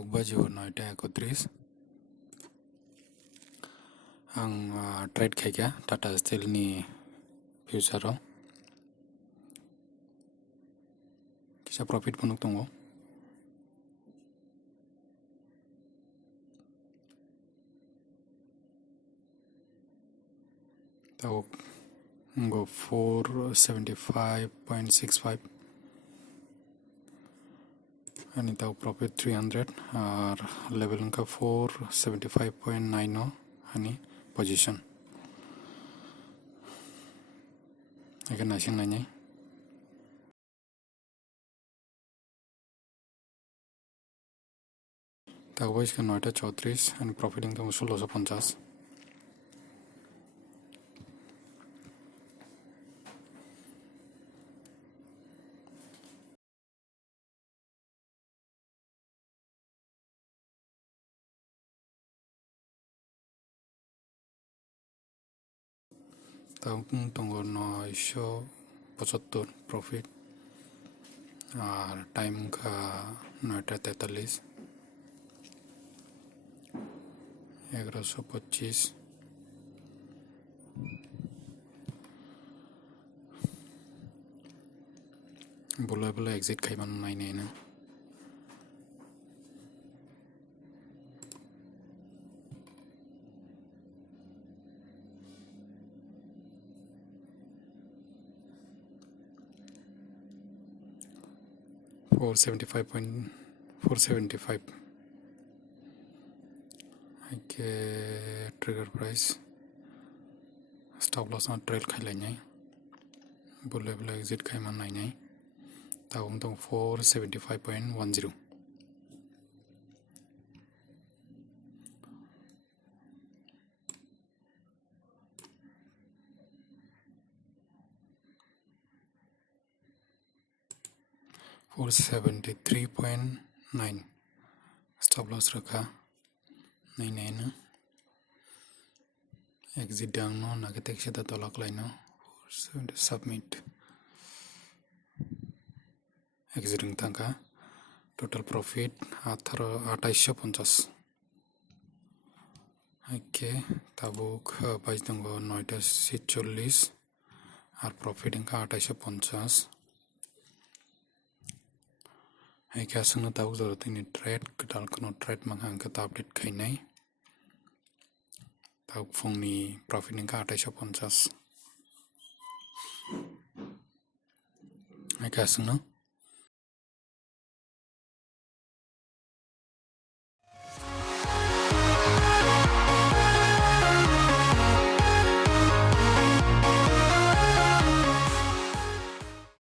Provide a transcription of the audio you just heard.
Tahu baju noite aku tris. Ang trade kaya Tata Steel ni future kisah profit punuk tunggu. Tahu go 475.65 आणि ताऊ profit 300 और level उनका 475.90 आणि position अगर नाशिंग नहीं ताऊ वो इसका 9:34 आणि profit इनका 1650 tahu tunggu 975 profit और time का 9:43 1125 बोला exit खाई मन नहीं ना $475.475 okay trigger price stop loss not trail खाई लेंगे बोले exit खाई मन नहीं ताऊ तो 475.10 473.9 stop loss रखा नहीं ना exit down no negative क्षेत्र तो लग लाइनो submit exiting तंका total profit 2850 okay tabuk बाइस दंगो 9:40 और profit इनका 2850 है क्या सुनो ताऊ जरूरत नहीं ट्रेड कटाल कनो ट्रेड मंगांग का अपडेट खाई नहीं ताऊ फुंगनी प्रॉफिट इनका 2850 है क्या सुनो